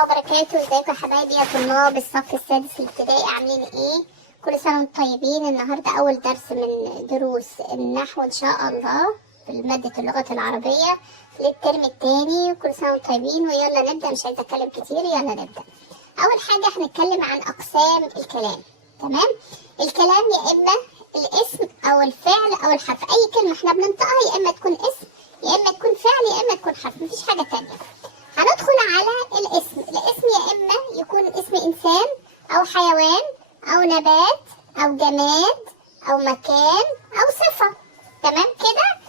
الله وبركاته. ازيكم يا حبايبي يا طلاب الصف السادس الابتدائي، عاملين ايه؟ كل سنه وانتم طيبين. النهارده اول درس من دروس النحو ان شاء الله في ماده اللغه العربيه للترم الثاني. كل سنه وانتم طيبين ويلا نبدا، مش عايزه اتكلم كتير، يلا نبدا. اول حاجه هنتكلم عن اقسام الكلام. تمام؟ الكلام يا اما الاسم او الفعل او الحرف، اي كلمه احنا بننطقها يا اما تكون اسم يا اما تكون فعل يا اما تكون حرف، مفيش حاجه تانية. هندخل على الاسم. الاسم يا اما يكون اسم انسان او حيوان او نبات او جماد او مكان او صفه. تمام كده؟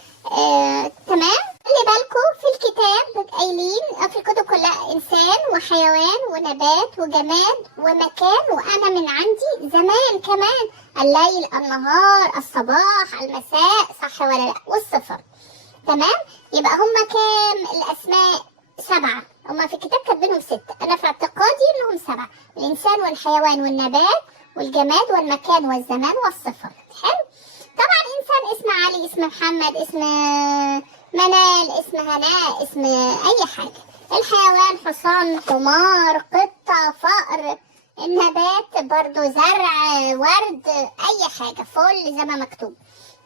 تمام. خلي بالكم في الكتاب قايلين في الكتب كلها انسان وحيوان ونبات وجماد ومكان، وانا من عندي زمان كمان الليل النهار الصباح المساء، صح ولا لا؟ والصفه. تمام؟ يبقى هما كام الاسماء؟ 7. هما في الكتاب كاتبينهم 6، انا في اعتقادي انهم 7: الانسان والحيوان والنبات والجماد والمكان والزمان والصفه. حلو؟ طبعا انسان اسم علي، اسم محمد، اسم منال، اسم هناء، اسم اي حاجه. الحيوان حصان، حمار، قطه، فأر. النبات برضو زرع، ورد، اي حاجه، فل زي ما مكتوب.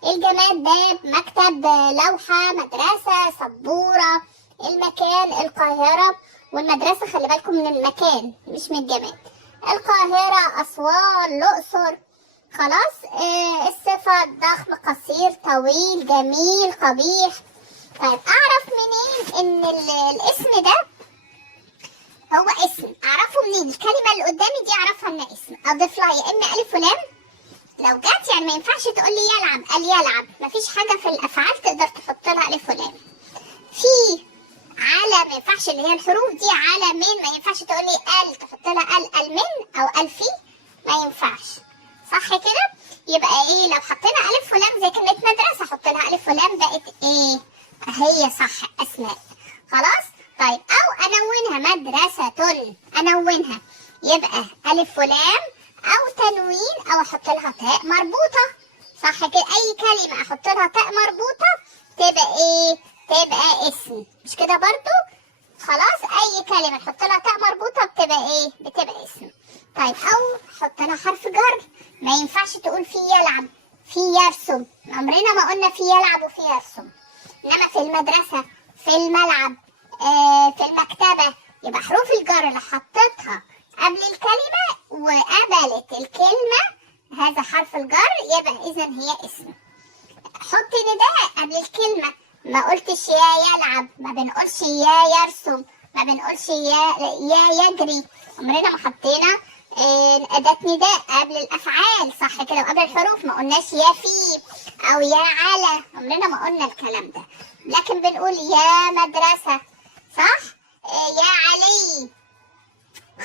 الجماد باب، مكتب، لوحه، مدرسه، سبوره. المكان القاهره، والمدرسه خلي بالكم من المكان مش من الجماد. القاهره، اسوان، الاقصر. خلاص. الصفه ضخم، قصير، طويل، جميل، قبيح. طيب اعرف منين ان الاسم ده هو اسم؟ اعرفه منين؟ الكلمه اللي قدامي دي اعرفها انها اسم، اضيف لها يا اما الف ولام لو جت، يعني ما ينفعش تقول لي يلعب، قال يلعب، مفيش حاجه في الافعال تقدر تحط لها الف ولام. في على، ما ينفعش اللي هي الحروف دي على من، ما ينفعش تقول لي ال تحط لها ال من او ال في، ما ينفعش. صح كده؟ يبقى ايه؟ لو حطينا الف ولام زي كلمه مدرسه احط لها الف ولام، بقت ايه؟ هي صح اسماء. خلاص؟ طيب او انونها، مدرسه انونها يبقى الف ولام او تنوين او احط لها تاء مربوطه. صح كده؟ اي كلمه احط لها تاء مربوطه تبقى ايه؟ تبقى اسم، مش كده برضو؟ خلاص. اي كلمه نحط لها تاء مربوطه بتبقى ايه؟ بتبقى اسم. طيب او حط لها حرف جر، ما ينفعش تقول في يلعب، في يرسم، عمرنا ما قلنا في يلعب وفي يرسم. انما في المدرسه، في الملعب، في المكتبه، يبقى حروف الجر اللي حطيتها قبل الكلمه وقبلت الكلمه هذا حرف الجر يبقى اذا هي اسم. حط نداء قبل الكلمه، ما قلتش يا يلعب، ما بنقولش يا يرسم، ما بنقولش يا يجري، عمرنا ما حطينا أداة نداء قبل الأفعال. صح كده؟ وقبل الحروف ما قلناش يا في أو يا على، عمرنا ما قلنا الكلام ده، لكن بنقول يا مدرسة. صح؟ يا علي.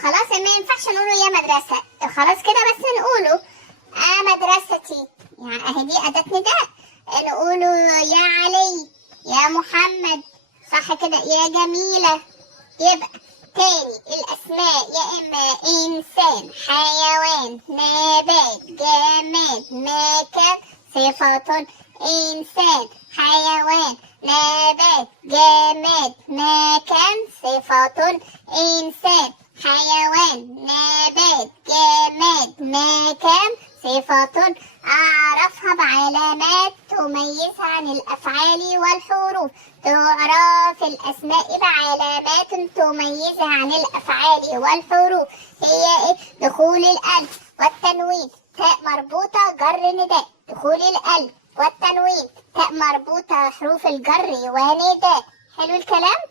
خلاص، ما ينفعش نقوله يا مدرسة، خلاص كده، بس نقوله مدرستي، يعني اهي دي أداة نداء. نقوله يا علي، يا محمد. صح كده؟ يا جميلة. يبقى تاني الأسماء يا إما إنسان، حيوان، نبات، جماد، مكان، صفة. إنسان، حيوان، نبات، جماد، مكان، صفة. إنسان، حيوان، نبات، جماد، مكان، صفة. أعرفها بعلامات تميزها عن الأفعال والحروف. تعرف الأسماء بعلامات تميزها عن الأفعال والحروف. هي إيه؟ دخول الألف والتنوين، تاء مربوطة، جر نداء. دخول الألف والتنوين، تاء مربوطة، حروف الجر ونداء. حلو الكلام؟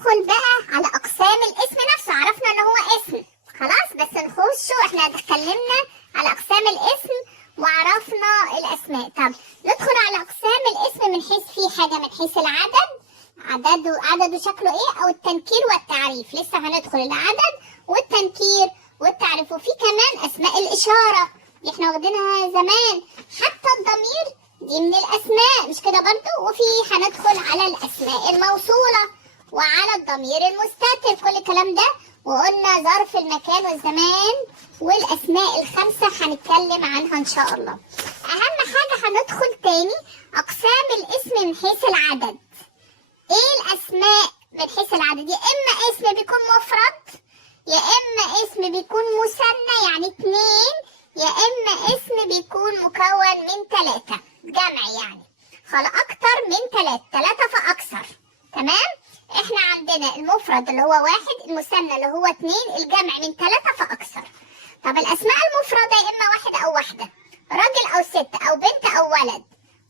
ندخل بقى على أقسام الاسم نفسه. عرفنا إن هو اسم، خلاص، بس نخشوا احنا اتكلمنا على أقسام الاسم وعرفنا الأسماء. طب ندخل على أقسام الاسم من حيث في حاجة من حيث العدد، عدده شكله ايه، او التنكير والتعريف. لسه هندخل العدد والتنكير والتعريف، وفي كمان اسماء الاشاره دي احنا واخدينها زمان. حتى الضمير دي من الاسماء، مش كده برضو؟ وفي هندخل على الاسماء الموصوله وعلى الضمير المستتر، كل الكلام ده. وقلنا ظرف المكان والزمان والاسماء الخمسه هنتكلم عنها ان شاء الله. اهم حاجه هندخل تاني اقسام الاسم من حيث العدد. ايه الاسماء من حيث العدد؟ يا اما اسم بيكون مفرد يا اما اسم بيكون مثنى يعني 2، يا اما اسم بيكون مكون من 3 جمع يعني خلاص اكتر من 3 فاكثر. تمام. احنا عندنا المفرد اللي هو 1، المثنى اللي هو 2، الجمع من 3 فاكثر. طب الاسماء المفردة يا اما واحد او واحدة، راجل او ست او بنت او ولد،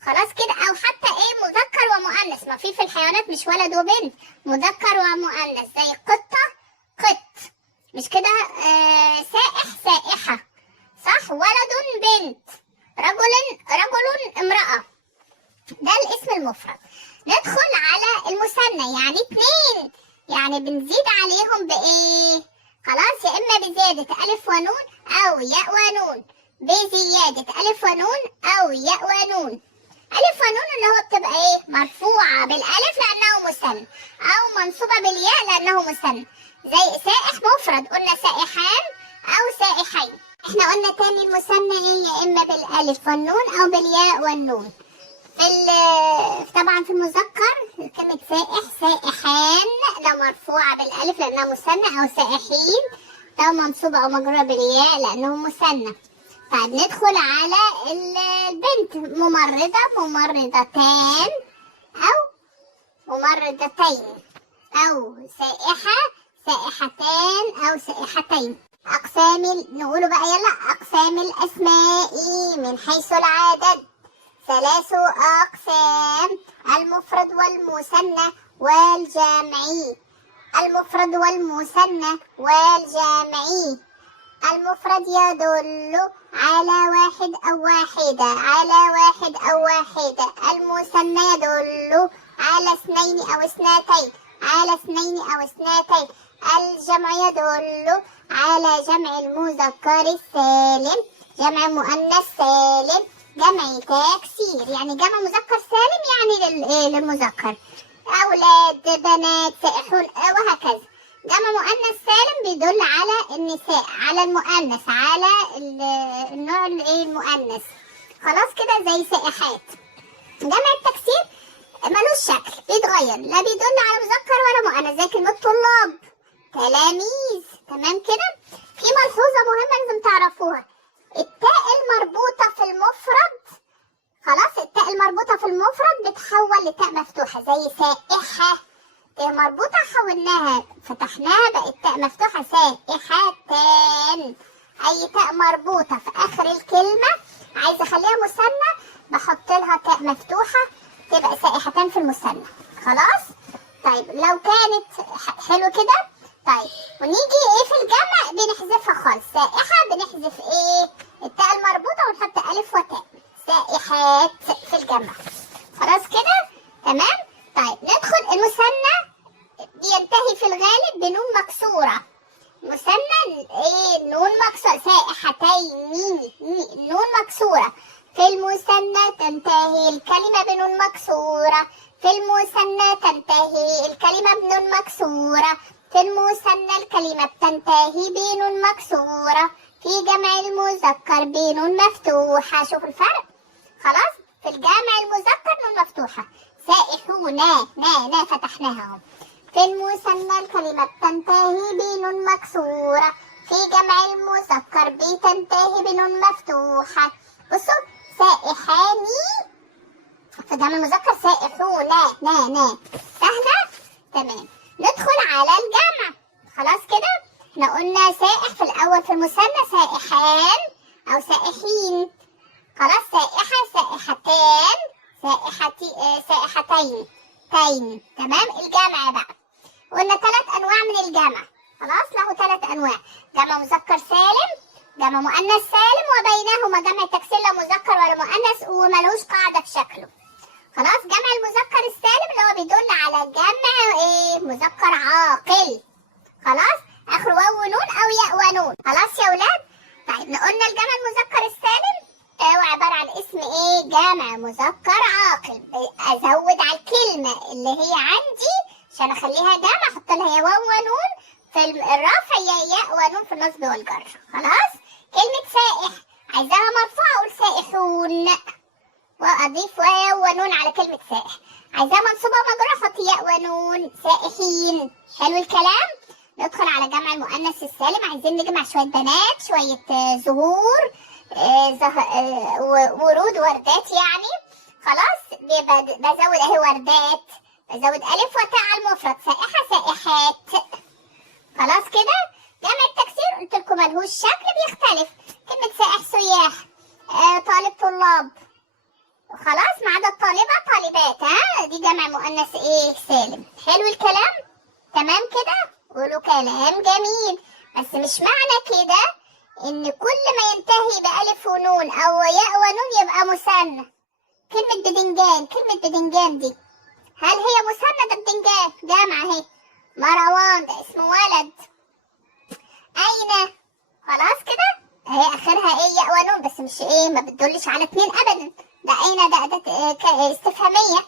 خلاص كده، او حتى ايه مذكر ومؤنث، ما في الحيوانات مش ولد وبنت، مذكر ومؤنث زي قطة قط، مش كده؟ سائح سائحة، صح؟ ولد بنت، رجل امرأة، ده الاسم المفرد. ندخل على المثنى يعني 2، يعني بنزيد عليهم بايه؟ خلاص، يا اما بزيادة الف ونون او ياء ونون، بزيادة الف ونون او ياء ونون. الف ونون اللي هو بتبقى ايه؟ مرفوعة بالالف لانه مثنى، او منصوبة بالياء لانه مثنى. زي سائح مفرد قلنا سائحان او سائحين. احنا قلنا تاني المثنى ايه؟ يا اما بالالف والنون او بالياء والنون. طبعا في المذكر كلمة سائح سائحان ده مرفوعة بالالف لانها مثنى، او سائحين ده منصوبة او مجرورة بالياء لانه مثنى. طيب ندخل على البنت، ممرضة ممرضتان او ممرضتين، او سائحة سائحتان او سائحتين. نقوله بقى يلا. اقسام الاسماء من حيث العدد 3 اقسام: المفرد والمثنى والجمعي. المفرد والمثنى والجمعي. المفرد يدل على واحد أو واحدة، على واحد أو واحدة. المثنى يدل على 2 أو 2، على 2 أو 2. الجمع يدل على جمع المذكر السالم، جمع مؤنث سالم، جمع تكسير يعني جمع مذكر سالم يعني للمذكر، أولاد بنات سائحون وهكذا. جمع مؤنث سالم بيدل على النساء، على المؤنث، على النوع المؤنث، خلاص كده، زي سائحات. جمع التكسير ملوش شكل، بيتغير، لا بيدل على مذكر ولا مؤنث، زي كلمة طلاب، تلاميذ. تمام كده. في ملحوظة مهمة لازم تعرفوها: التاء المربوطة في المفرد، خلاص، التاء المربوطة في المفرد بتحول لتاء مفتوحة، زي سائحة، تاء مربوطة حولناها فتحناها بقت تاء مفتوحة، سائحتان. أي تاء مربوطة في آخر الكلمة عايزة أخليها مثنى بحط لها تاء مفتوحة تبقى سائحتان في المثنى، خلاص؟ طيب لو كانت حلو كده. طيب ونيجي ايه في الجمع؟ بنحذفها خالص. سائحة بنحذف ايه؟ التاء المربوطة ونحط ألف وتاء، سائحات في الجمع، خلاص كده؟ تمام؟ طيب ندخل المثنى، بينتهي في الغالب بنون مكسورة. مثنى ايه؟ نون مكسورة، سائحتين، نون مكسورة. في المثنى تنتهي الكلمة بنون مكسورة، في المثنى تنتهي الكلمة بنون مكسورة، في المثنى الكلمة بتنتهي بنون مكسورة، في جمع المذكر بنون مفتوحة. شوف الفرق؟ خلاص؟ في الجمع المذكر نون مفتوحة، سائحون، نا فتحناها اهو. في المثنى الكلمة بتنتهي بنون مكسورة، في جمع المذكر بتنتهي بنون مفتوحة. بصوا، سائحاني في جمع المذكر، سائحون، نا سهلة؟ تمام. ندخل على الجمع، خلاص كده؟ احنا قلنا سائح في الأول في المثنى سائحان أو سائحين، خلاص، سائحة سائحتان، سائحتين، تمام. الجمع بقى قلنا 3 أنواع من الجمع، خلاص، له 3 أنواع: جمع مذكر سالم، جمع مؤنث سالم، وبينهما جمع تكسير لا مذكر ولا مؤنث وملوش قاعدة في شكله، خلاص. جمع المذكر السالم اللي هو بيدل على جمع ايه؟ مذكر عاقل، خلاص، اخره واو ونون او ياء ونون، خلاص يا ولاد. طيب قلنا الجمع المذكر السالم هو عبارة عن اسم ايه؟ جمع مذكر عاقل. ازود على الكلمة اللي هي عندي عشان اخليها جمع احط لها يا واو ونون في الرفع، يا ياء ونون في النصب والجر، خلاص. كلمة سائح عايزاها مرفوعة اقول سائحون واضيف واو ونون على كلمة سائح، عايزاها منصوبة ومجرورة احط ياء ونون، سائحين. حلو الكلام. ندخل على جمع المؤنث المؤنث السالم عايزين نجمع شوية بنات، شوية زهور، ورود، وردات يعني. خلاص بزود اهي وردات، بزود ألف وتاء على المفرد، سائحة سائحات. خلاص كده. جمع التكسير قلت لكم ملهوش شكل بيختلف، كلمة سائح سياح، طالب طلاب. خلاص ما عدا الطالبة طالبات، ها دي جمع مؤنث ايه سالم. حلو الكلام، تمام كده. قولوا كلام جميل. بس مش معنى كده ان كل ما ينتهي بألف ونون او ياء ونون يبقى مثنى. كلمة بدنجان، كلمة بدنجان دي هل هي مثنى؟ ده بدنجان جمع اهي. مروان ده اسم ولد. أين، خلاص كده اهي اخرها ايه ياء ونون، بس مش ايه، ما بتدلش على اتنين ابدا. ده أين ده أداة استفهامية،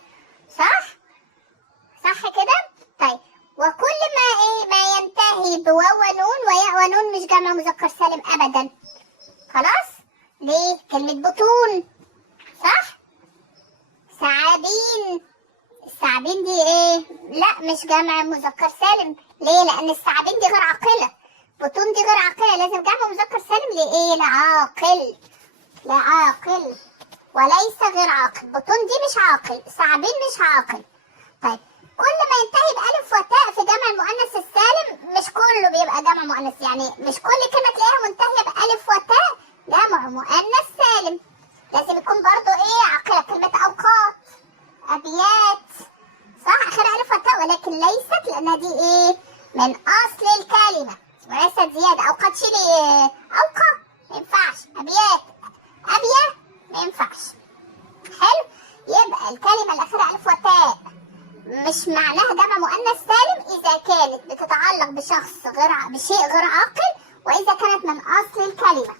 صح كده. طيب وكل ما ايه ما ينتهي بواو ونون وياء ونون مش جمع مذكر سالم ابدا. خلاص ليه؟ كلمة بطون، صح. ثعابين، الثعابين دي ايه؟ لا مش جمع مذكر سالم. ليه؟ لان الثعابين دي غير عاقلة، بطون دي غير عاقلة، لازم جمع مذكر سالم لايه؟ لعاقل، لعاقل وليس غير عاقل. بطون دي مش عاقل، ثعابين مش عاقل. طيب كل ما ينتهي بألف وتاء في جمع المؤنث السالم، مش كله بيبقى جمع مؤنث، يعني مش كل كلمة تلاقيها منتهية بألف وتاء جمع مؤنث سالم. لازم يكون برضو ايه عاقلة. كلمة أوقات، أبيات، صح اخرها ألف وتاء ولكن ليست، لأنها دي ايه من أصل الكلمة وليست زيادة. أوقات شيلي أوقا ما ينفعش، أبيات أبية ما ينفعش. حلو، يبقى الكلمة اللي اخرها ألف وتاء مش معناها جمع مؤنث سالم إذا كانت بتتعلق بشيء غير عاقل، وإذا كانت من أصل الكلمة.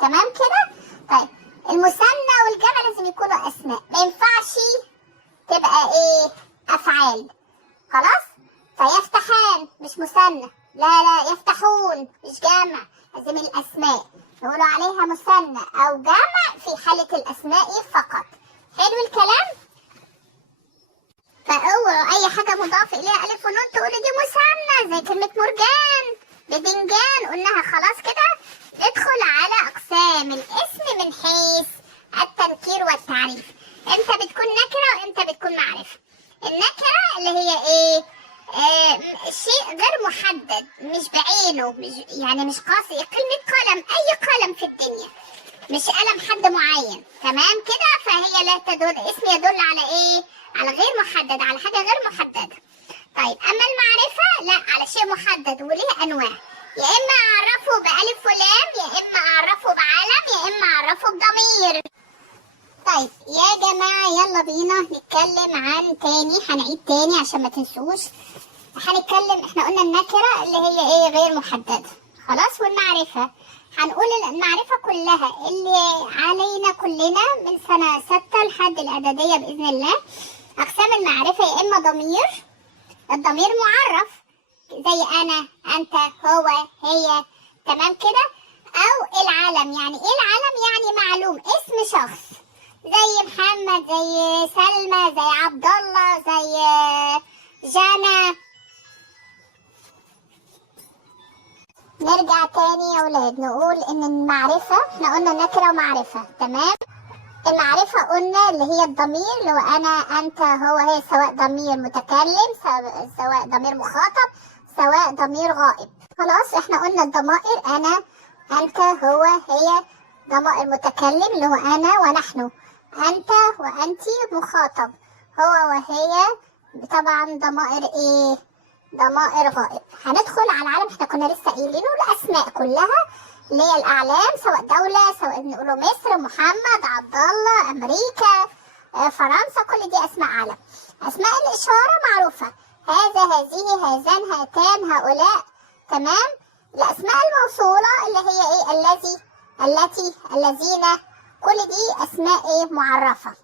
تمام كده؟ طيب المثنى والجمع لازم يكونوا أسماء، ما ينفعش تبقى إيه؟ أفعال. خلاص؟ فيفتحان مش مثنى، لا يفتحون مش جمع، لازم الأسماء نقولوا عليها مثنى أو جمع في حالة الأسماء فقط. حلو الكلام؟ فاوعوا اي حاجه مضاف اليها الف ونون تقولوا دي مثنى، زي كلمه مرجان، بدنجان قلناها. خلاص كده ندخل على اقسام الاسم من حيث التنكير والتعريف. امتى بتكون نكره وامتى بتكون معرفه؟ النكره اللي هي ايه؟ شيء غير محدد، مش بعينه، مش قاسي. كلمه قلم، اي قلم في الدنيا، مش قلم حد معين. تمام كده. فهي لا تدل، اسم يدل على ايه؟ على غير محدد، على حاجة غير محددة. طيب أما المعرفة لا، على شيء محدد وليه أنواع، يا إما أعرفه بألف ولام، يا إما أعرفه بعلم، يا إما أعرفه بضمير. طيب يا جماعة يلا بينا نتكلم عن تاني، هنعيد تاني عشان ما تنسوش. هنتكلم، احنا قلنا النكرة اللي هي ايه؟ غير محددة. خلاص. والمعرفة هنقول المعرفة كلها اللي علينا كلنا من سنة 6 لحد الإعدادية بإذن الله. أقسام المعرفة يا إما ضمير، الضمير معرف زي أنا، أنت، هو، هي، تمام كده. أو العلم، يعني إيه العلم؟ يعني معلوم، اسم شخص زي محمد، زي سلمى، زي عبد الله، زي جانا. نرجع تاني يا ولاد نقول ان المعرفة احنا قلنا نكرة ومعرفة، تمام. المعرفة قلنا اللي هي الضمير، اللي هو انا، انت، هو، هي، سواء ضمير متكلم، سواء ضمير مخاطب، سواء ضمير غائب. خلاص. احنا قلنا الضمائر انا، انت، هو، هي، ضمائر متكلم اللي هو انا ونحن، انت وانتي مخاطب، هو وهي طبعا ضمائر ايه؟ ضمائر غائب. هندخل على العالم، احنا كنا لسه قايلينه، الاسماء كلها اللي هي الاعلام، سواء دولة، سواء نقوله مصر، محمد، عبد الله، امريكا، فرنسا، كل دي اسماء عالم. اسماء الاشارة معروفة، هذا، هذه، هذان، هاتان، هؤلاء، تمام. الاسماء الموصولة اللي هي ايه؟ الذي، التي، الذين، كل دي اسماء ايه؟ معرفة.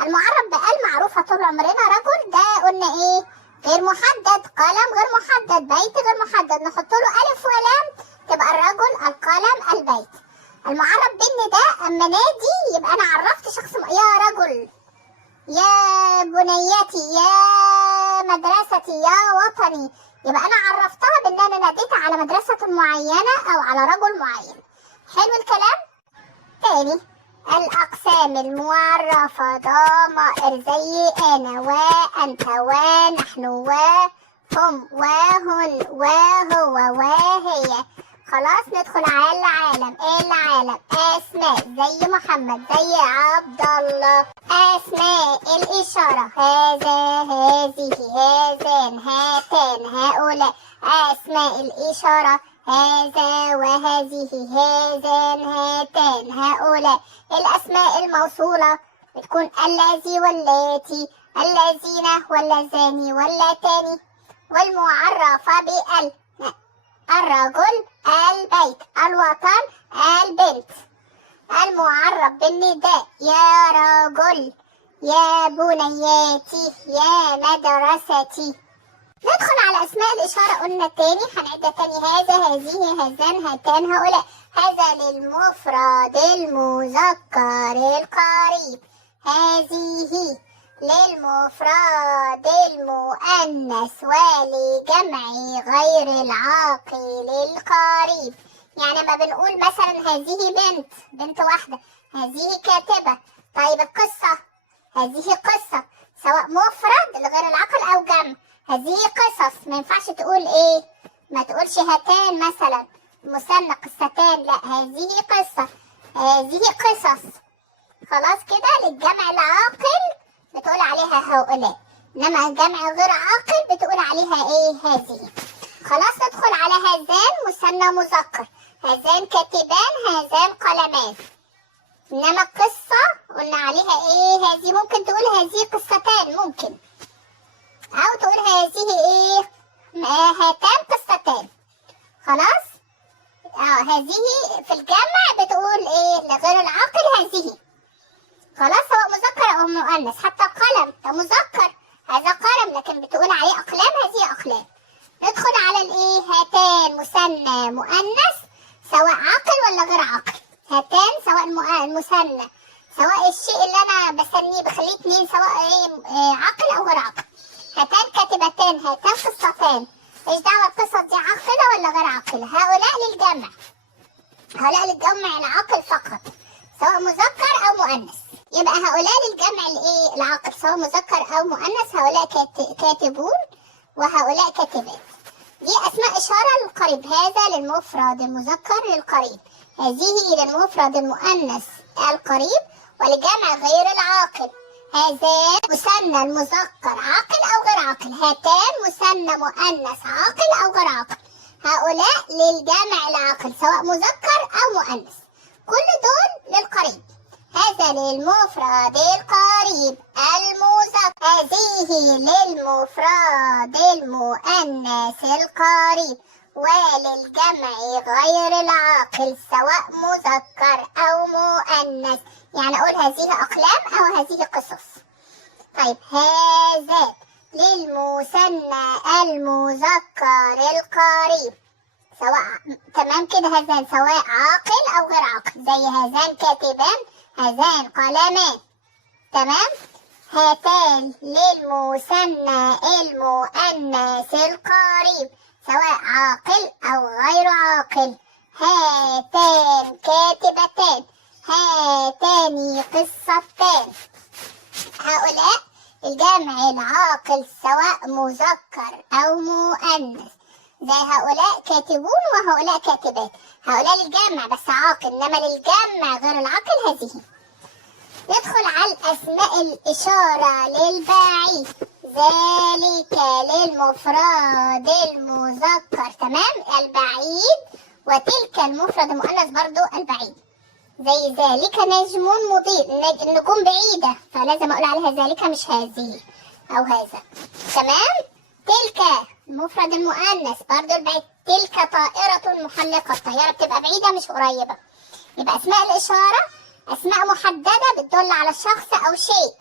المعرف بقال معروفة طول عمرنا. رجل ده قلنا ايه؟ غير محدد. قلم غير محدد. بيت غير محدد، نحط له ألف ولام تبقى الرجل، القلم، البيت. المعرف بالنداء، أما نادي يبقى أنا عرفت شخص يا رجل، يا بنيتي، يا مدرستي، يا وطني، يبقى أنا عرفتها بأن أنا ناديت على على مدرسة معينة أو على رجل معين. حلو الكلام. تاني، الأقسام المعرفة ضمائر زي أنا وأنت ونحن وهم وهن وهو وهي. خلاص ندخل على العالم. العالم أسماء زي محمد زي عبد الله. أسماء الإشارة هذا هذه هذان هاتان هؤلاء. أسماء الإشارة هذا وهذه هذان هاتان هؤلاء. الأسماء الموصولة بتكون الذي واللاتي الذين واللذان واللاتان. والمعرفة بال: الرجل، البيت، الوطن، البنت. المعرف بالنداء: يا رجل، يا بنياتي، يا مدرستي. ندخل على أسماء الإشارة. قلنا تاني، هنعدها تاني: هذا هذه هذان هاتان هؤلاء. هذا للمفرد المذكر القريب. هذه للمفرد المؤنث ولجمع غير العاقل القريب. يعني ما بنقول مثلا هذه بنت واحدة، هذه كاتبة. طيب القصة، هذه قصة، سواء مفرد لغير العاقل أو جمع. هذه قصص، ما ينفعش تقول ايه، ما تقولش هاتان مثلا مثنى قصتان، لا، هذه قصة، هذه قصص. خلاص كده. للجمع العاقل بتقول عليها هؤلاء، انما جمع غير عاقل بتقول عليها ايه، هذه. خلاص ندخل على هذان مثنى مذكر. هذان كاتبان، هذان قلمان. انما القصة قلنا عليها ايه، هذه. ممكن تقول هذه قصتان، ممكن، او تقول هذه ايه، هاتان قصتان. خلاص. هذه في الجمع بتقول ايه لغير العاقل هذه. خلاص، سواء مذكر او مؤنث. حتى القلم ده مذكر، هذا قلم، لكن بتقول عليه اقلام، هذه اقلام. ندخل على الايه، هاتان مثنى مؤنث سواء عاقل ولا غير عاقل. هاتان سواء المثنى، سواء الشيء اللي انا بسميه بخليه اتنين، سواء ايه عاقل او غير عاقل. هاتان كاتبتان، هاتان قصتان. ايش دعوه القصص دي عاقله ولا غير عاقله؟ هؤلاء للجمع، هؤلاء للجمع العاقل فقط، سواء مذكر او مؤنث. يبقى هؤلاء للجمع الايه العاقل سواء مذكر او مؤنث. هؤلاء كاتبون وهؤلاء كاتبات. دي اسماء اشاره للقريب. هذا للمفرد المذكر للقريب، هذه للمفرد المؤنث القريب ولجمع غير العاقل. هذان مثنى المذكر عاقل او غير عاقل. هاتان مثنى مؤنث عاقل او غير عاقل. هؤلاء للجمع العاقل سواء مذكر او مؤنث. كل دول للقريب. هذا للمفرد القريب المذكر. هذه للمفرد المؤنث القريب وللجمع غير العاقل سواء مذكر او مؤنث. يعني اقول هذه اقلام او هذه قصص. طيب هذا للمثنى المذكر القريب سواء، تمام كده، هذان سواء عاقل او غير عاقل، زي هذان كاتبان، هذان قلمان. تمام. هاتان للمثنى المؤنث القريب سواء عاقل او غير عاقل. هاتان كاتبتان، هاتان قصتان. هؤلاء الجمع العاقل سواء مذكر او مؤنث، زي هؤلاء كاتبون وهؤلاء كاتبات. هؤلاء للجمع بس عاقل، انما للجمع غير العاقل هذه. ندخل على الاسماء الاشاره للبعيد. ذلك للمفرد المذكر، تمام، البعيد. وتلك المفرد المؤنث برضو البعيد، زي ذلك نجم مضيء، النجوم بعيدة فلازم أقول عليها ذلك مش هذه أو هذا. تمام. تلك المفرد المؤنث برضو البعيد. تلك طائرة محلقة، الطيارة بتبقى بعيدة مش قريبة. يبقى أسماء الإشارة أسماء محددة بتدل على شخص أو شيء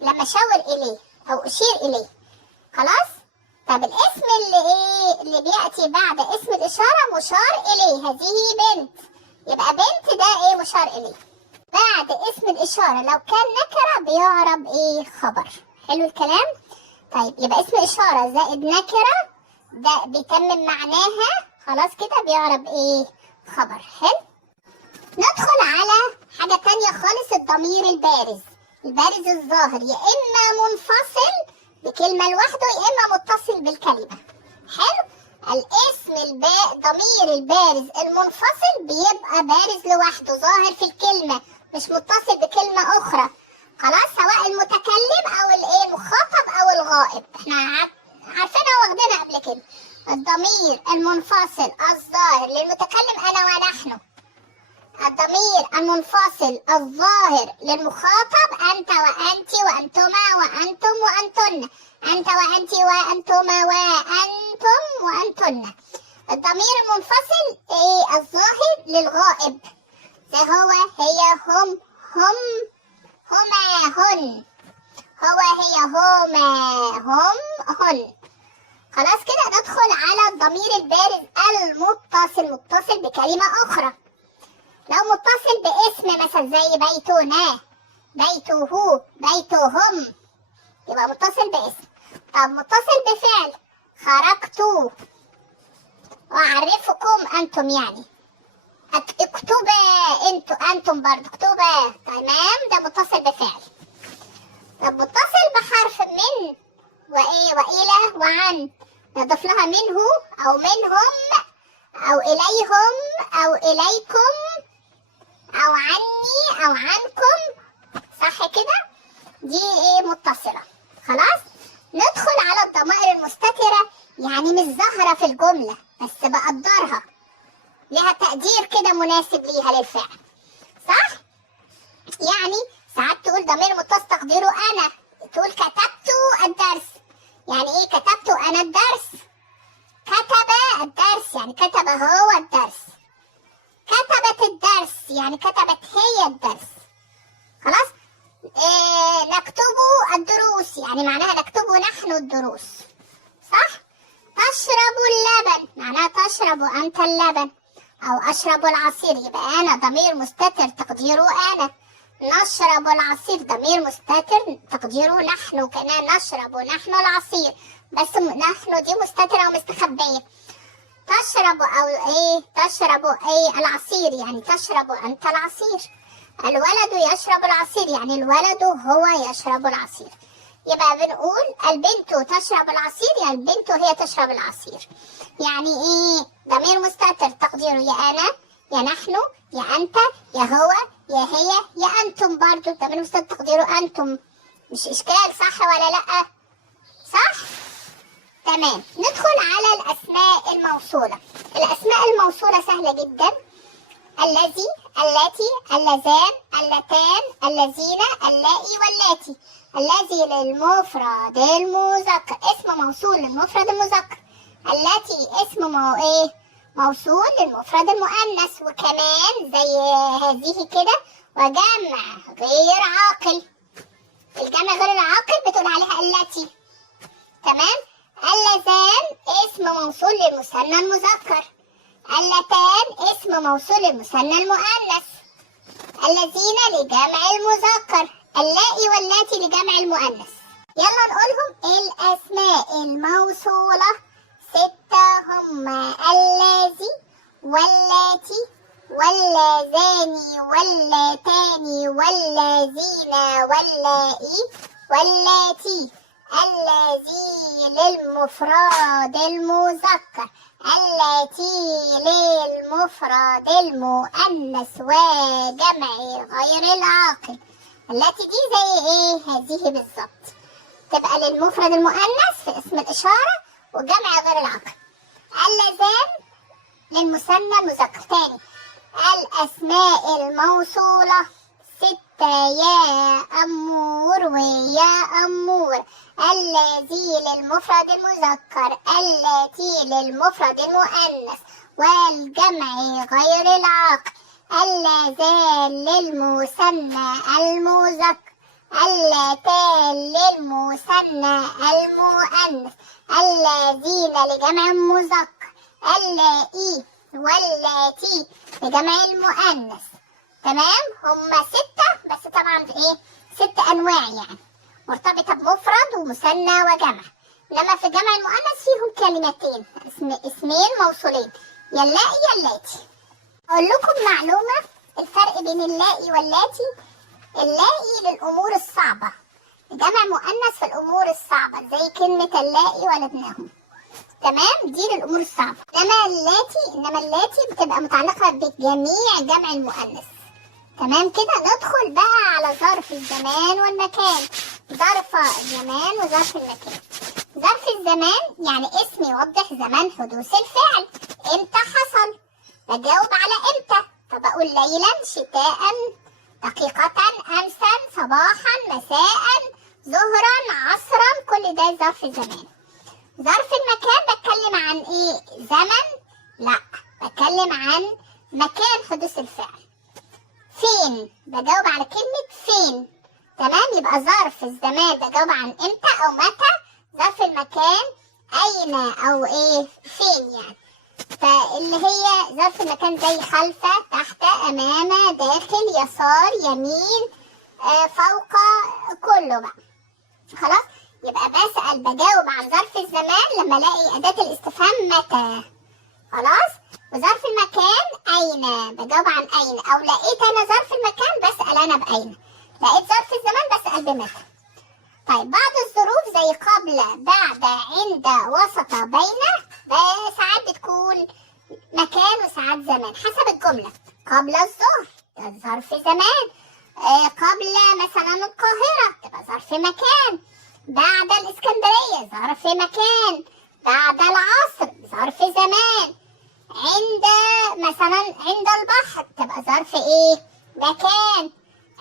لما أشاور إليه أو أشير إليه. خلاص. طب الاسم اللي بيأتي بعد اسم الإشارة مشار إليه. هذه بنت، يبقى بنت ده ايه مشار اليه. بعد اسم الاشاره لو كان نكره بيعرب ايه خبر. حلو الكلام. طيب يبقى اسم اشاره زائد نكره ده بيتمم معناها خلاص كده بيعرب ايه؟ خبر. حلو. ندخل على حاجة تانية خالص، الضمير البارز. البارز الظاهر يا اما منفصل بكلمة لوحده يا اما متصل بالكلمة. حلو. الاسم ضمير البارز المنفصل بيبقى بارز لوحده ظاهر في الكلمة، مش متصل بكلمة اخرى. خلاص، سواء المتكلم او الايه المخاطب او الغائب. احنا عارفينها واخدينها قبل كده. الضمير المنفصل الظاهر للمتكلم انا ونحن. الضمير المنفصل الظاهر للمخاطب انت وانت وانتما وانتم وانتن. انت وانت وانتما وانتم وانتن. الضمير المنفصل ايه الظاهر للغائب، زي هو هي هم هما هن. هو هي هما هم هن. خلاص كده ندخل على الضمير البارز المتصل، متصل بكلمة أخرى. لو متصل باسم مثلا زي بيتنا، بيته، بيتهم، يبقى متصل باسم. طب متصل بفعل، خرجت وأعرفكم أنتم، يعني اكتبا أنتم برضه اكتبا. تمام، ده متصل بفعل. طب متصل بحرف من وإيه وإلى وعن، نضيف لها منه أو منهم أو إليهم أو إليكم أو عني أو عنكم. صح كده؟ دي إيه متصلة. خلاص. ندخل على الضمائر المستترة، يعني مش ظاهرة في الجملة بس بقدرها، لها تقدير كده مناسب ليها للفعل. صح؟ يعني ساعات تقول ضمير متصل تقديره أنا، تقول كتبت الدرس. يعني إيه كتبت أنا الدرس؟ كتب الدرس يعني كتب هو الدرس. كتبت الدرس يعني كتبت هي الدرس. خلاص. نكتب الدروس يعني معناها نكتب نحن الدروس. صح. تشرب اللبن معناها تشرب أنت اللبن. أو أشرب العصير يبقى أنا ضمير مستتر تقديره أنا. نشرب العصير ضمير مستتر تقديره نحن، كنا نشرب نحن العصير، بس نحن دي مستترة ومستخبية. تشرب أو إيه تشرب إيه العصير يعني تشرب أنت العصير. الولد يشرب العصير يعني الولد هو يشرب العصير. يبقى بنقول البنت تشرب العصير يعني البنت هي تشرب العصير. يعني ايه ضمير مستتر تقديره يا انا يا نحن يا انت يا هو يا هي يا انتم. برضو ضمير مستتر تقديره انتم. مش اشكال، صح ولا لا؟ صح. تمام. ندخل على الاسماء الموصولة. الاسماء الموصولة سهلة جدا. الذي، التي، اللذان، اللتان، الذين، اللائي واللاتي. الذي للمفرد المذكر، اسم موصول للمفرد المذكر. التي اسم موصول للمفرد المؤنث. وكمان زي هذه كده وجمع غير عاقل. الجمع غير العاقل بتقول عليها التي. تمام. اللذان اسم موصول للمثنى المذكر. اللتان اسم موصول للمثنى المؤنث. الذين لجمع المذكر. اللائي واللاتي لجمع المؤنث. يلا نقولهم. الأسماء الموصولة 6 هما الذي واللاتي واللذان واللاتان والذين واللائي واللاتي. الذي للمفرد المذكر. التي للمفرد المؤنث وجمع غير العاقل. التي دي زي ايه هذه بالظبط، تبقى للمفرد المؤنث في اسم الإشارة وجمع غير العاقل. اللذان للمثنى المذكر. تاني الأسماء الموصولة 6 يا أمور ويا أمور. الذي للمفرد المذكر. التي للمفرد المؤنث والجمع غير العاقل. اللذان للمثنى المذكر. اللتان للمثنى المؤنث. الذين لجمع مذكر. اللائي واللاتي لجمع المؤنث. تمام. هما 6 بس طبعا في ايه 6 انواع يعني مرتبطة بمفرد ومثنى وجمع. انما في جمع المؤنث فيهم كلمتين اسمين موصولين. يا اللائي يا اللاتي. اقول لكم معلومة، الفرق بين اللائي واللاتي: اللائي للامور الصعبة، جمع مؤنث في الامور الصعبة زي كلمة اللائي ولدنهم، تمام؟ دي للامور الصعبة. انما اللاتي بتبقى متعلقة بجميع جمع المؤنث، تمام كده. ندخل بقى على ظرف الزمان والمكان. ظرف الزمان وظرف المكان. ظرف الزمان يعني اسم يوضح زمان حدوث الفعل. امتى حصل؟ بجاوب على امتى، فبقول ليلا، شتاء، دقيقة، امسا، صباحا، مساء، ظهرا، عصرا، كل ده ظرف الزمان. ظرف المكان بتكلم عن ايه؟ زمن؟ لا، بتكلم عن مكان حدوث الفعل. فين؟ بجاوب على كلمة فين، تمام؟ يبقى ظرف الزمان بجاوب عن امتى او متى. ظرف المكان اين او ايه، فين يعني. فاللي هي ظرف المكان زي خلف، تحت، امام، داخل، يسار، يمين، فوق، كله بقى. خلاص، يبقى بسأل بجاوب عن ظرف الزمان لما الاقي اداة الاستفهام متى. خلاص. وظرف المكان اين، بجاوب عن اين، او لقيت انا ظرف المكان بسأل انا باين، لقيت ظرف الزمان بسأل بمتى. طيب بعض الظروف زي قبل، بعد، عند، وسط، بين، ساعات بتكون مكان وساعات زمان حسب الجملة. قبل الظهر ده ظرف زمان، قبل مثلا القاهرة تبقى ظرف مكان، بعد الإسكندرية ظرف مكان، بعد العصر ظرف زمان، عند مثلا عند البحر تبقى ظرف ايه، مكان،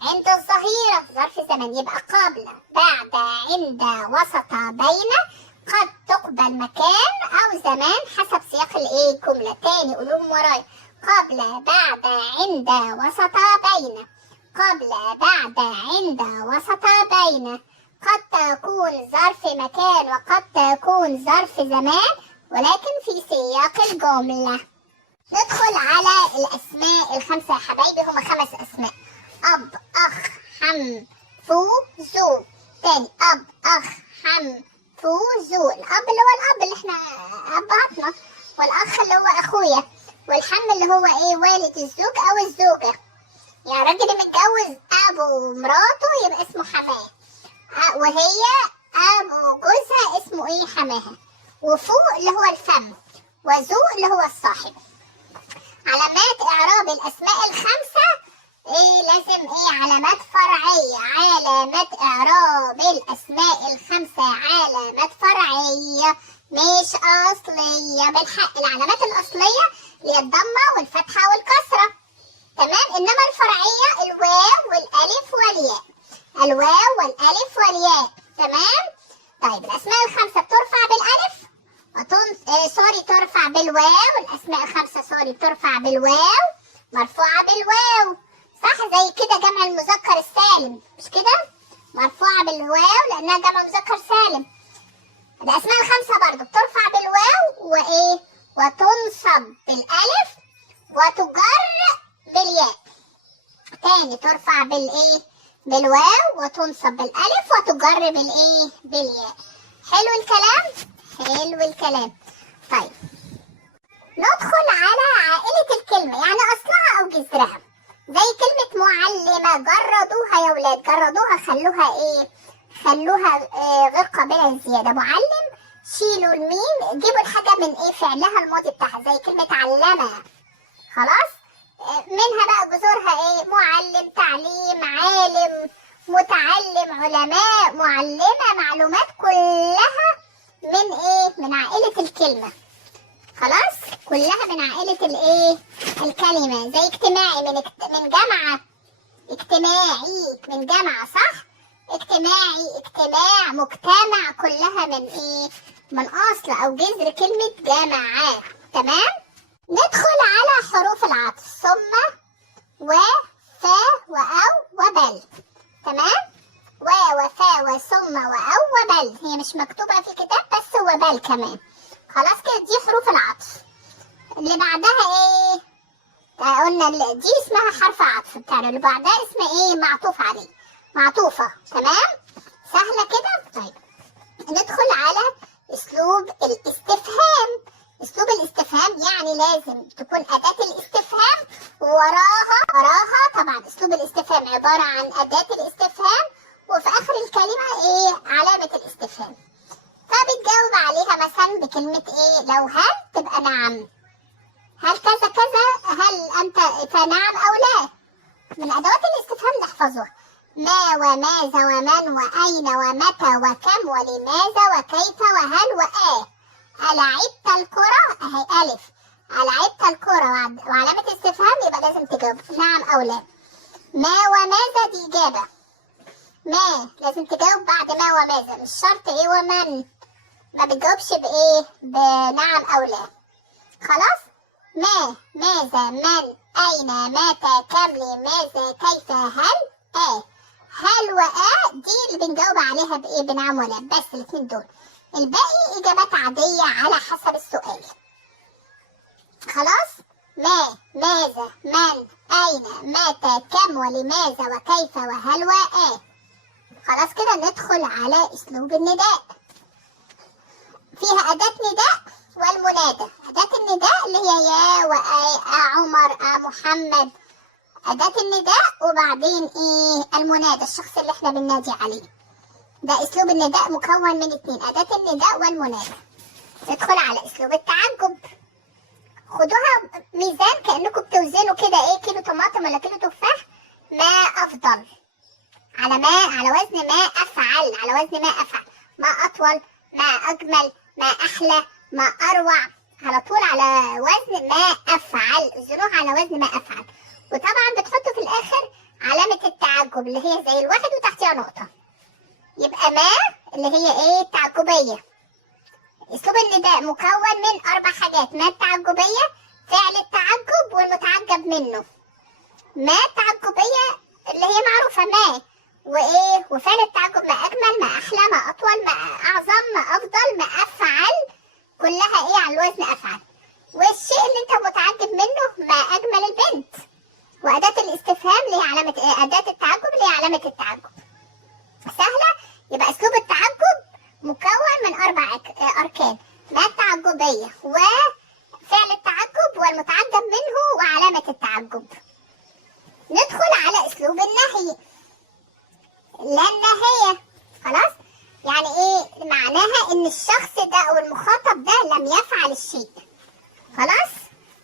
عند الظهيرة ظرف زمان. يبقى قبل، بعد، عند، وسط، بين قد تقبل مكان او زمان حسب سياق الايه، الجملة. تاني قولوهم ورايا: قبل، بعد، عند، وسط، بين. قبل، بعد، عند، وسط، بين. قد تكون ظرف مكان وقد تكون ظرف زمان، ولكن في سياق الجملة. ندخل على الأسماء الخمسة يا حبايبي. هما 5 أسماء: أب، أخ، حم، فو، زو. تاني: أب، أخ، حم، فو، زو. الأب اللي هو الأب اللي احنا أبهاتنا، والأخ اللي هو أخويا، والحم اللي هو إيه، والد الزوج أو الزوجة. يعني راجل متجوز أبو مراته يبقى اسمه حماه، وهي أبو جوزها اسمه إيه، حماها. وفوق اللي هو الفم، وزو اللي هو الصاحب. علامات إعراب الأسماء الخمسة إيه؟ لازم إيه؟ علامات فرعية. علامات إعراب الأسماء الخمسة علامات فرعية مش أصلية. بالحق العلامات الأصلية هي الضمة والفتحة والكسرة، تمام؟ إنما الفرعية الواو والألف والياء، الواو والألف والياء، تمام؟ طيب الأسماء الخمسة بترفع بالألف ترفع بالواو. الأسماء الخمسة بترفع بالواو، مرفوعة بالواو، صح؟ زي كده جمع المذكر السالم، مش كده؟ مرفوعة بالواو لأنها جمع مذكر سالم. الأسماء الخمسة برضو بترفع بالواو وإيه؟ وتنصب بالألف وتجر بالياء. تاني: ترفع بالإيه؟ بالواو وتنصب بالألف وتجر بالإيه؟ بالياء. حلو الكلام؟ حلو الكلام. طيب ندخل على عائلة الكلمة، يعني أصلها أو جذرها. زي كلمة معلمة، جردوها يا ولاد، جردوها خلوها إيه؟ خلوها غير قابلة للزيادة. معلم شيلوا الميم، جيبوا الحاجة من إيه؟ فعلها الماضي بتاعها. زي كلمة علمة، خلاص؟ منها بقى جذورها إيه؟ معلم، تعليم، عالم، متعلم، علماء، معلمة، معلومات، كلها من إيه؟ من عائلة الكلمة. خلاص، كلها من عائلة الايه، الكلمة. زي اجتماعي من جامعة، اجتماعي من جامعة، صح؟ اجتماعي، اجتماع، مجتمع، كلها من ايه، من اصل او جذر كلمة جامعة، تمام؟ ندخل على حروف العطف: ثم، و، ف، وأو، وبل، تمام؟ و، وفا، وثم، وأو، وبل. هي مش مكتوبة في الكتاب بس وبل كمان. خلاص كده، دي حروف العطف. اللي بعدها ايه؟ قلنا دي اسمها حرف عطف بتاعنا، اللي بعدها اسمها ايه؟ معطوف عليه، معطوفة، تمام؟ سهلة كده. طيب ندخل على اسلوب الاستفهام. اسلوب الاستفهام يعني لازم تكون اداة الاستفهام وراها طبعا اسلوب الاستفهام عبارة عن اداة الاستفهام، وفي اخر الكلمة ايه؟ علامة الاستفهام. فبتجاوب عليها مثلا بكلمة ايه؟ لو هل تبقى نعم، هل كذا كذا، هل انت، فنعم او لا. من ادوات الاستفهام نحفظها: ما وماذا ومن واين ومتى وكم ولماذا وكيف وهل وآه. ألعبت الكرة اهي ألف، ألعبت الكرة وعلامة استفهام يبقى لازم تجاوب نعم أو لا. ما وماذا دي إجابة، ما لازم تجاوب بعد ما وماذا، مش شرط إيه ومن، ما بتجاوبش بإيه؟ بنعم أو لا. خلاص؟ ما، ماذا، من، أين، متى، كم، لماذا، كيف، هل، آه. هل وآه دي اللي بنجاوب عليها بإيه؟ بنعم ولا، بس الاتنين دول. الباقي إجابات عادية على حسب السؤال. خلاص؟ ما، ماذا، من، أين، متى، كم، ولماذا، وكيف، وهل وآه. خلاص كده ندخل على أسلوب النداء. فيها أداة نداء والمنادى. أداة النداء اللي هي يا وآ، عمر، محمد، أداة النداء. وبعدين إيه؟ المنادى، الشخص اللي إحنا بننادي عليه. ده أسلوب النداء مكون من 2، أداة النداء والمنادى. ندخل على أسلوب التعجب. خدوها ميزان كأنكم بتوزنوا كده إيه، كيلو طماطم ولا كيلو تفاح. ما أفضل، على وزن ما أفعل، على وزن ما أفعل. ما أطول، ما أجمل، ما أحلى، ما أروع. على طول على وزن ما أفعل، وزنوها على وزن ما أفعل. وطبعا بتحطوا في الآخر علامة التعجب اللي هي زي الواحد وتحتها نقطة، يبقى ما اللي هي إيه؟ تعجبية. أسلوب النداء مكون من 4 حاجات: ما التعجبية، فعل التعجب، والمتعجب منه. ما التعجبية اللي هي معروفة ما، وإيه؟ وفعل التعجب ما أجمل، ما أحلى، ما أطول، ما أعظم، ما أفضل، ما أفعل. كلها إيه؟ على الوزن أفعل. والشيء اللي أنت متعجب منه ما أجمل البنت. وأداة الاستفهام اللي هي علامة إيه؟ أداة التعجب اللي هي علامة التعجب. سهلة؟ يبقى أسلوب التعجب مكون من 4 أركان: ما التعجبية، وفعل التعجب، والمتعجب منه، وعلامة التعجب. ندخل على أسلوب النهي. لا النهية. خلاص؟ يعني إيه؟ معناها إن الشخص ده أو المخاطب ده لم يفعل الشيء. خلاص؟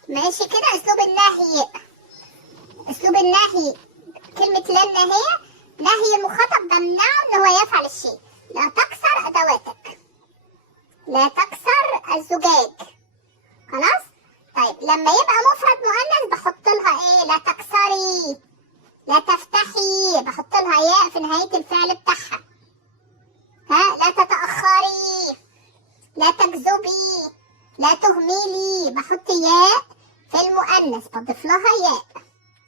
ماشي كده. أسلوب النهي، أسلوب النهي كلمة لا النهية، نهي المخاطب بمنعه إن هو يفعل الشيء. لا تكسر أدواتك، لا تكسر الزجاج. خلاص؟ طيب لما يبقى مفرد مؤنث بحط لها إيه؟ لا تكسري، لا تفتحي، بحط لها ياء في نهاية الفعل بتاعها. لا تتأخري، لا تكذبي، لا تهملي، بحط ياء في المؤنث، بضيف لها ياء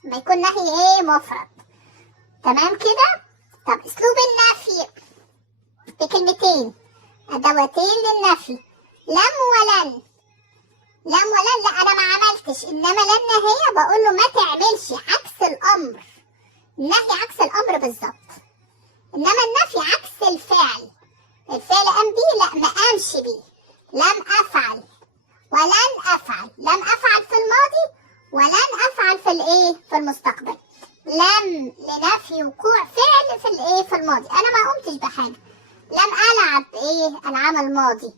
لما يكون نهي ايه؟ مفرد. تمام كده؟ طب اسلوب النفي بكلمتين، ادواتين للنفي: لم ولن. لم ولن لا انا ما عملتش، انما لن هي بقول له ما تعملش، عكس الامر. النهي عكس الامر بالظبط، انما النفي عكس الفعل. الفعل قام بيه، لا ما قامش بيه. لم افعل ولن افعل، لم افعل في الماضي ولن افعل في الايه؟ في المستقبل. لم لنفي وقوع فعل في الايه؟ في الماضي، انا ما قمتش بحاجه. لم العب ايه؟ العام الماضي.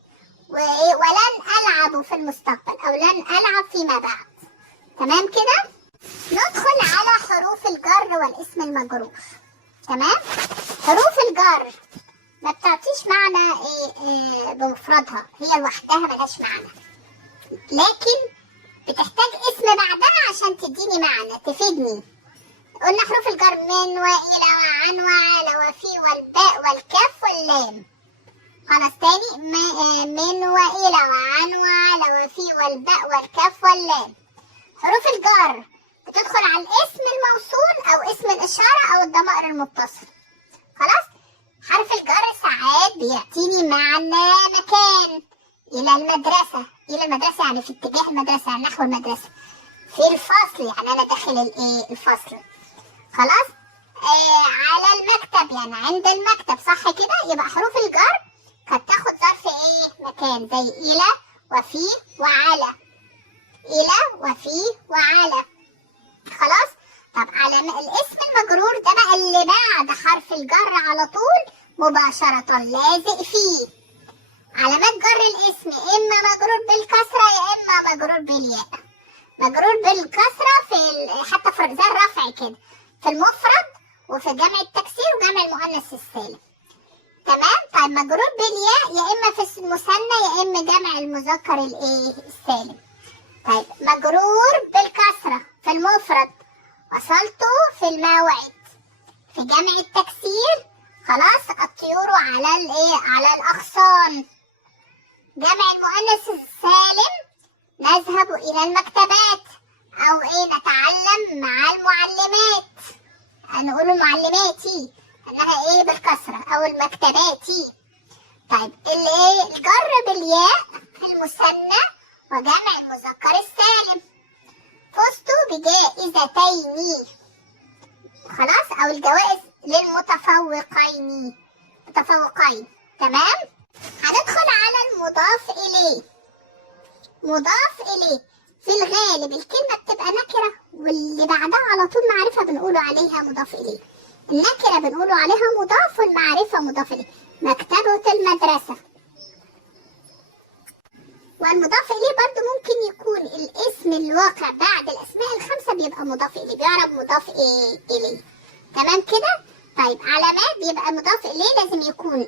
ولن العب في المستقبل، او لن العب فيما بعد. تمام كده؟ ندخل على حروف الجر والاسم المجرور. تمام؟ حروف الجر ما بتعطيش معنى إيه بمفردها، هي لوحدها ملهاش معنى، لكن بتحتاج اسم بعدها عشان تديني معنى، تفيدني. قلنا حروف الجر من وإلى وعن وعلى وفي والباء والكاف واللام. خلاص تاني، من وإلى وعن وعلى وفي والباء والكاف واللام. حروف الجر بتدخل على الاسم الموصول أو اسم الإشارة أو الضمائر المتصل. خلاص؟ حرف الجر ساعات بيعطيني معنى مكان. إلى المدرسة، إلى المدرسة يعني في اتجاه المدرسة، يعني نحو المدرسة. في الفصل يعني أنا داخل الفصل. خلاص؟ على المكتب يعني عند المكتب، صح كده؟ يبقى حروف الجر قد تاخد ظرف إيه؟ مكان، زي إلى وفي وعلى، إلى وفي وعلى. خلاص. طب الاسم المجرور ده بقى اللي بعد حرف الجر على طول مباشرة لازق فيه. علامات جر الاسم إما مجرور بالكسرة يا إما مجرور بالياء. مجرور بالكسرة حتى في زي الرفع كده في المفرد وفي جمع التكسير وجمع المؤنث السالم. تمام. طيب مجرور بالياء يا إما في المثنى يا إما جمع المذكر السالم. طيب مجرور بالكسرة في المفرد وصلته في الموعد. في جمع التكسير خلاص الطيور على الأغصان. جمع المؤنث السالم نذهب إلى المكتبات أو نتعلم مع المعلمات. نقول المعلماتي انها بالكسرة او المكتباتي. طيب الجر بالياء في المثنى وجمع المذكر السالم. فزت بجائزتين. خلاص. او الجوائز للمتفوقين. تمام. هندخل على المضاف اليه. مضاف اليه في الغالب الكلمة بتبقى نكرة واللي بعدها على طول معرفة بنقوله عليها مضاف اليه. النكرة بنقوله عليها مضاف والمعرفة مضاف اليه. مكتبة المدرسة. والمضاف اليه برضو ممكن يكون الاسم الواقع بعد الاسماء الخمسة بيبقى مضاف اليه، بيعرف مضاف اليه. تمام كده. طيب علامات بيبقى مضاف اليه لازم يكون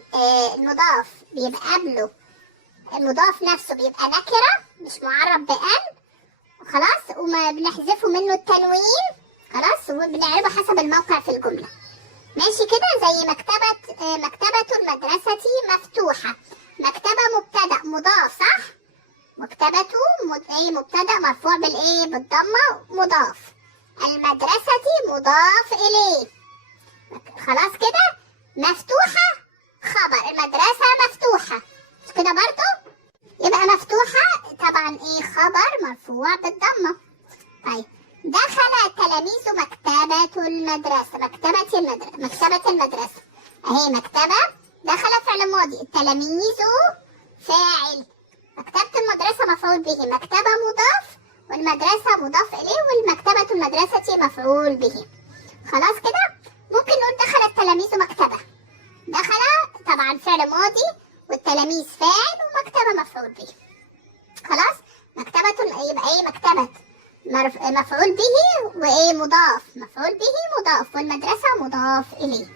المضاف بيبقى قبله المضاف نفسه بيبقى نكرة مش معرف بأن. خلاص. وما بنحذفه منه التنوين. خلاص. وبنعربه حسب الموقع في الجملة. ماشي كده. زي مكتبة المدرسة مفتوحة. مكتبة مبتدأ مضاف صح. مكتبة مبتدأ مرفوع بالضمة مضاف. المدرسة مضاف إليه. خلاص كده. مفتوحة خبر. المدرسة مفتوحة مش كده برضو. يبقى مفتوحة طبعا خبر مرفوع بالضمة. طيب دخل التلاميذ مكتبة المدرسة. مكتبة المدرسة اهي. مكتبة دخل فعل ماضي. التلاميذ فاعل. مكتبة المدرسة مفعول به. مكتبة مضاف والمدرسة مضاف إليه والمكتبة المدرسة مفعول به. خلاص كده. ممكن نقول دخل التلاميذ مكتبة. دخل طبعا فعل ماضي والتلاميذ فاعل ومكتبة مفعول به. خلاص. مكتبة يبقى مكتبة مفعول به مضاف. مفعول به مضاف والمدرسة مضاف إليه.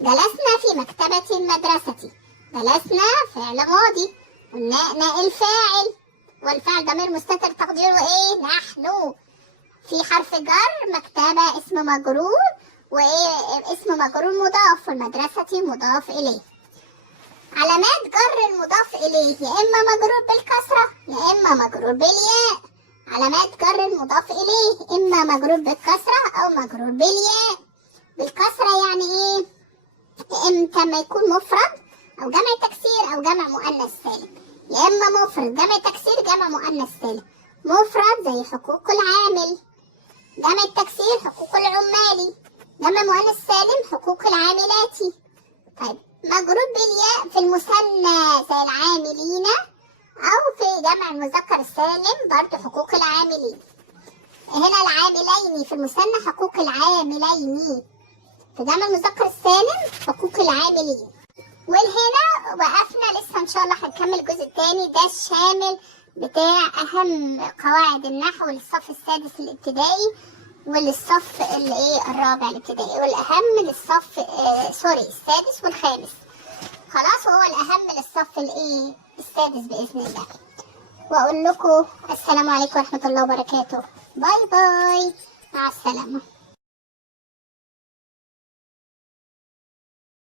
جلسنا في مكتبة المدرسة. جلسنا فعل ماضي والناء الفاعل والفعل ضمير مستتر تقديره نحن. في حرف جر. مكتبة اسم مجرور اسم مجرور مضاف والمدرسة مضاف إليه. علامات جر المضاف إليه يا إما مجرور بالكسرة يا إما مجرور بالياء. علامات جر المضاف إليه إما مجرور بالكسرة أو مجرور بالياء. بالكسرة يعني إمتى ما يكون مفرد أو جمع تكسير أو جمع مؤنث سالم. يا إما مفرد جمع تكسير جمع مؤنث سالم. مفرد زي حقوق العامل. جمع التكسير حقوق العمال. جمع مؤنث سالم حقوق العاملات. طيب مجرور بالياء في المثنى زي العاملين أو في جمع المذكر السالم برضو حقوق العاملين. هنا العاملين في المثنى حقوق العاملين. في جمع المذكر السالم حقوق العاملين. وهنا وقفنا لسه ان شاء الله هنكمل الجزء الثاني ده الشامل بتاع اهم قواعد النحو للصف السادس الابتدائي وللصف الرابع الابتدائي والاهم للصف السادس والخامس. خلاص. هو الاهم للصف السادس باذن الله. واقول لكم السلام عليكم ورحمة الله وبركاته. باي باي. مع السلامة.